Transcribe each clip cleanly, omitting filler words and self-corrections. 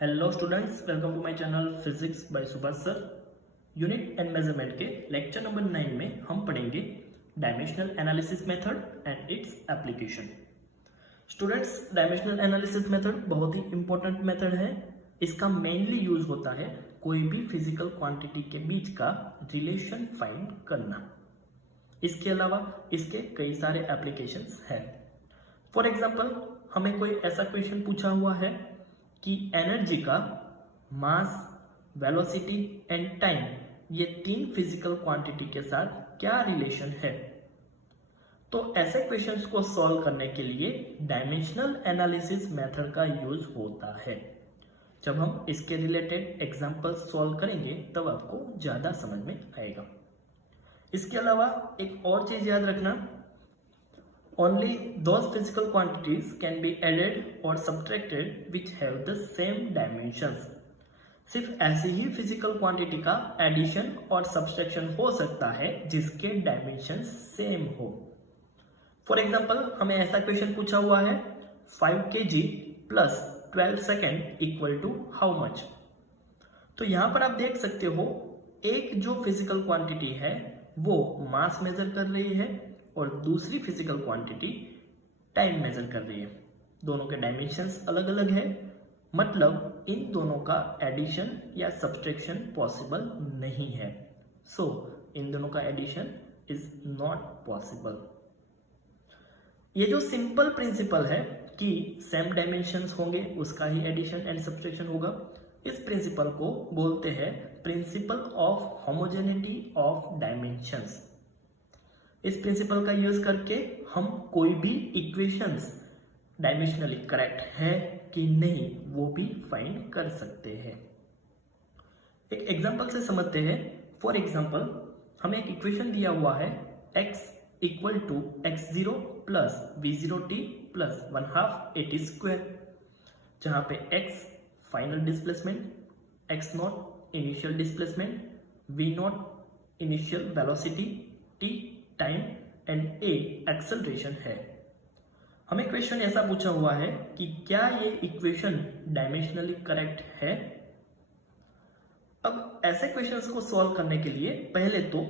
Hello students, welcome to my channel physics by Subhash sir. Unit and measurement के lecture number 9 में हम पढ़ेंगे dimensional analysis method and its application. Students, dimensional analysis method बहुत ही important method है। इसका mainly use होता है कोई भी फिजिकल क्वांटिटी के बीच का रिलेशन फाइंड करना। इसके अलावा इसके कई सारे एप्लीकेशंस हैं। फॉर एग्जांपल, हमें कोई ऐसा क्वेश्चन पूछा हुआ है कि एनर्जी का मास, वेलोसिटी एंड टाइम, ये तीन फिजिकल क्वांटिटी के साथ क्या रिलेशन है। तो ऐसे क्वेश्चंस को सॉल्व करने के लिए डायमेंशनल एनालिसिस मेथड का यूज होता है। जब हम इसके रिलेटेड एग्जांपल्स सॉल्व करेंगे तब आपको ज्यादा समझ में आएगा। इसके अलावा एक और चीज याद रखना, only those physical quantities can be added or subtracted which have the same dimensions। सिर्फ ऐसी ही फिजिकल क्वांटिटी का एडिशन और सब्सट्रैक्शन हो सकता है जिसके डायमेंशन सेम हो। फॉर एग्जांपल, हमें ऐसा क्वेश्चन पूछा हुआ है 5 kg plus 12 second equal to how much. तो यहां पर आप देख सकते हो, एक जो फिजिकल क्वांटिटी है वो मास मेजर कर रही है और दूसरी फिजिकल क्वांटिटी टाइम मेजर कर रही है। दोनों के डायमेंशंस अलग अलग है, मतलब इन दोनों का एडिशन या सब्सट्रैक्शन पॉसिबल नहीं है। सो इन दोनों का एडिशन इज नॉट पॉसिबल। ये जो सिंपल प्रिंसिपल है कि सेम डायमेंशंस होंगे उसका ही एडिशन एंड सब्सट्रैक्शन होगा, इस प्रिंसिपल को बोलते हैं principle of homogeneity of dimensions. इस प्रिंसिपल का यूज करके हम कोई भी इक्वेशंस डायमेंशनली करेक्ट है कि नहीं वो भी फाइंड कर सकते हैं। एक एग्जांपल से समझते हैं। फॉर एग्जांपल, हमें एक इक्वेशन दिया हुआ है x equal to x0 plus v0t plus 1/2 at square, जहां पे x final displacement, x0 initial displacement, v0 initial velocity, t time and a acceleration है। हमें क्वेश्चन ऐसा पूछा हुआ है कि क्या ये इक्वेशन डायमेंशनली करेक्ट है। अब ऐसे क्वेश्चंस को सॉल्व करने के लिए पहले तो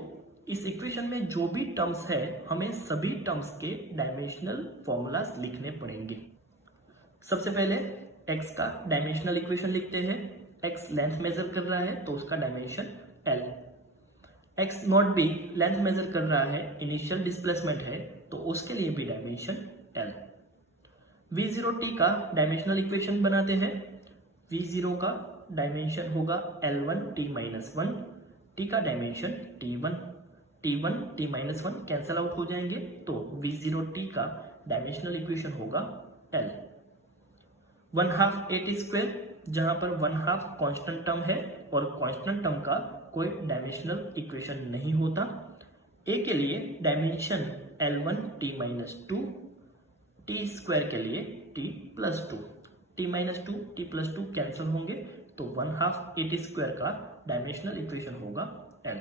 इस इक्वेशन में जो भी टर्म्स है हमें सभी टर्म्स के डायमेंशनल फॉर्मूलाज लिखने पड़ेंगे। सबसे पहले x का डायमेंशनल इक्वेशन लिखते हैं। x लेंथ मेजर कर रहा है तो उसका डायमेंशन l, x नॉट भी लेंथ मेजर कर रहा है, इनिशियल डिस्प्लेसमेंट है तो उसके लिए भी डायमेंशन l। v0t का डायमेंशनल इक्वेशन बनाते हैं। v0 का डायमेंशन होगा l1t-1, t का dimension t1, t1t-1 cancel out हो जाएंगे तो v0t का डायमेंशनल इक्वेशन होगा l। 1/2 at स्क्वायर, जहां पर 1/2 कांस्टेंट टर्म है और कांस्टेंट टर्म का कोई डायमेंशनल इक्वेशन नहीं होता। a के लिए डायमेंशन l1t-2, t स्क्वायर के लिए t+2, t-2 t+2 कैंसिल होंगे तो 1/2 at स्क्वायर का डायमेंशनल इक्वेशन होगा l।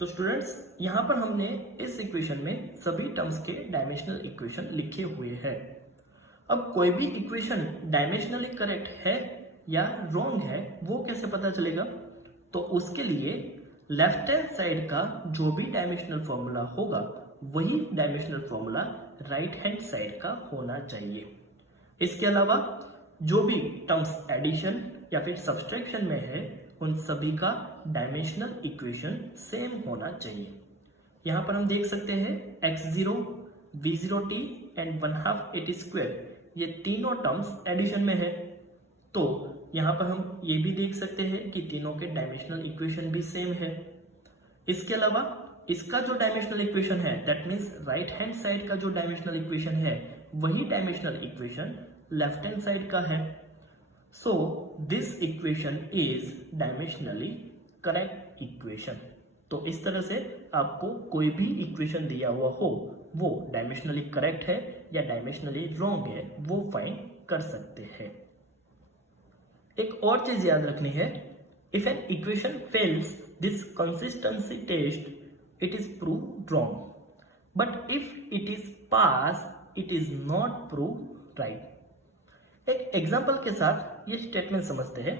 तो स्टूडेंट्स, यहां पर हमने इस इक्वेशन में सभी टर्म्स के डायमेंशनल इक्वेशन लिखे हुए हैं। अब कोई भी इक्वेशन डायमेंशनली करेक्ट है या रॉन्ग है वो कैसे पता चलेगा। तो उसके लिए लेफ्ट हैंड साइड का जो भी डायमेंशनल फॉर्मूला होगा वही dimensional formula right hand side का होना चाहिए। इसके अलावा जो भी टर्म्स एडिशन या फिर सब्सट्रैक्शन में है उन सभी का डायमेंशनल इक्वेशन सेम होना चाहिए। यहां पर हम देख सकते हैं x0, v0t and 1/2 at square, ये तीनों टर्म्स एडिशन में है। तो यहां पर हम ये भी देख सकते हैं कि तीनों के डायमेंशनल इक्वेशन भी सेम है। इसके अलावा इसका जो डायमेंशनल इक्वेशन है, that means right hand side का जो डायमेंशनल इक्वेशन है वही dimensional equation left hand side का है। So this equation is dimensionally correct equation. तो इस तरह से आपको कोई भी इक्वेशन दिया हुआ हो वो डायमेंशनली करेक्ट है या डायमेंशनली रॉन्ग है वो फाइंड कर सकते हैं। एक और चीज याद रखनी है, if an equation fails this consistency test it is prove wrong, but if it is pass it is not prove right. एक एग्जाम्पल के साथ ये स्टेटमेंट समझते हैं।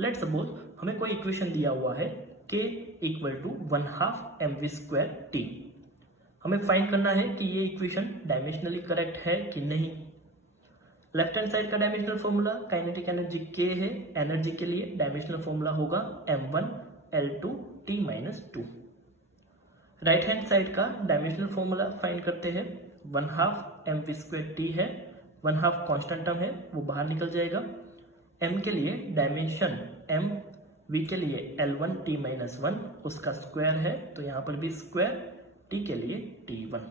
लेट सपोज हमें कोई इक्वेशन दिया हुआ है k equal to 1/2 mv² t। हमें फाइंड करना है कि ये इक्वेशन डायमेंशनली करेक्ट है कि नहीं। लेफ्ट हैंड साइड का dimensional formula kinetic energy k है, एनर्जी के लिए डायमेंशनल फॉर्मूला होगा m1 L2 t - 2। Right hand side का डायमेंशनल फॉर्मूला फाइंड करते हैं। 1/2 mv² t है, 1/2 कांस्टेंट टर्म है, वो बाहर निकल जाएगा। m के लिए डायमेंशन m, v के लिए L1 t - 1 उसका स्क्वायर है, तो यहाँ पर भी स्क्वायर, t के लिए t1।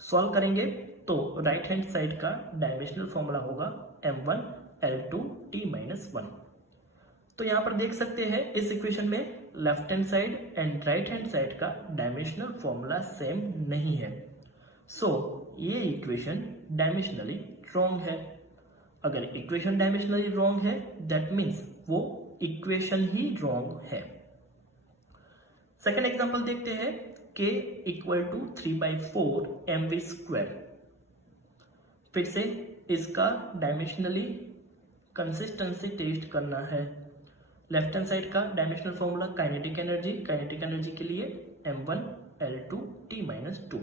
सॉल्व करेंगे तो राइट हैंड साइड का डायमेंशनल फॉर्मूला होगा m1 L2 t - 1। तो यहाँ पर देख सकते हैं इस इक्वेशन में left hand side and right hand side का डायमेंशनल फॉर्मूला सेम नहीं है। सो ये इक्वेशन डायमेंशनली रॉन्ग है। अगर इक्वेशन डायमेंशनली रॉन्ग है दैट मीन्स वो इक्वेशन ही रॉन्ग है। सेकेंड एग्जांपल देखते हैं k इक्वल टू 3/4 mv²। फिर से इसका डायमेंशनली कंसिस्टेंसी टेस्ट करना है। लेफ्ट हैंड साइड का डायमेंशनल फॉर्मूला काइनेटिक एनर्जी के लिए m1 L2 t - 2।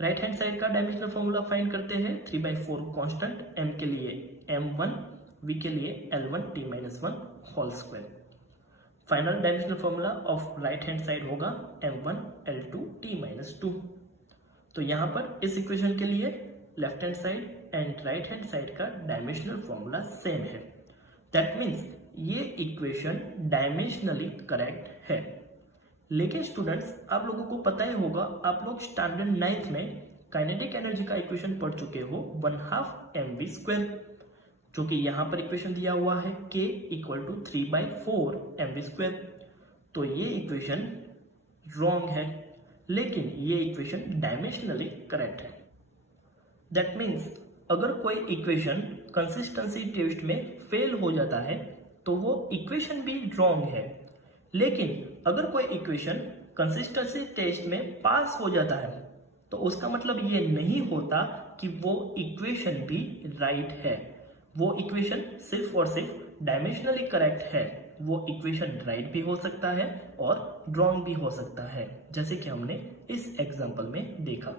Right hand side का डायमेंशनल फॉर्मूला फाइंड करते हैं। 3/4 कांस्टेंट, m के लिए m1, v के लिए L1 t - 1 whole square. Final dimensional formula of right hand side होगा m1 L2 t - 2। तो यहाँ पर इस इक्वेशन के लिए left hand side and right hand side का डायमेंशनल फॉर्मूला सेम है। दैट मीन्स ये इक्वेशन डायमेंशनली करेक्ट है। लेकिन स्टूडेंट्स आप लोगों को पता ही होगा, आप लोग स्टैंडर्ड 9th में काइनेटिक एनर्जी का इक्वेशन पढ़ चुके हो 1/2 mv², जो कि यहाँ पर इक्वेशन दिया हुआ है k इक्वल टू 3/4 mv²। तो ये इक्वेशन रॉन्ग है, लेकिन ये इक्वेशन डायमेंशनली करेक्ट है। दैट मीन्स अगर कोई इक्वेशन कंसिस्टेंसी टेस्ट में फेल हो जाता है तो वो इक्वेशन भी रॉन्ग है। लेकिन अगर कोई इक्वेशन कंसिस्टेंसी टेस्ट में पास हो जाता है तो उसका मतलब ये नहीं होता कि वो इक्वेशन भी राइट है। वो इक्वेशन सिर्फ और सिर्फ डायमेंशनली करेक्ट है। वो इक्वेशन राइट भी हो सकता है और रॉन्ग भी हो सकता है, जैसे कि हमने इस एग्जांपल में देखा।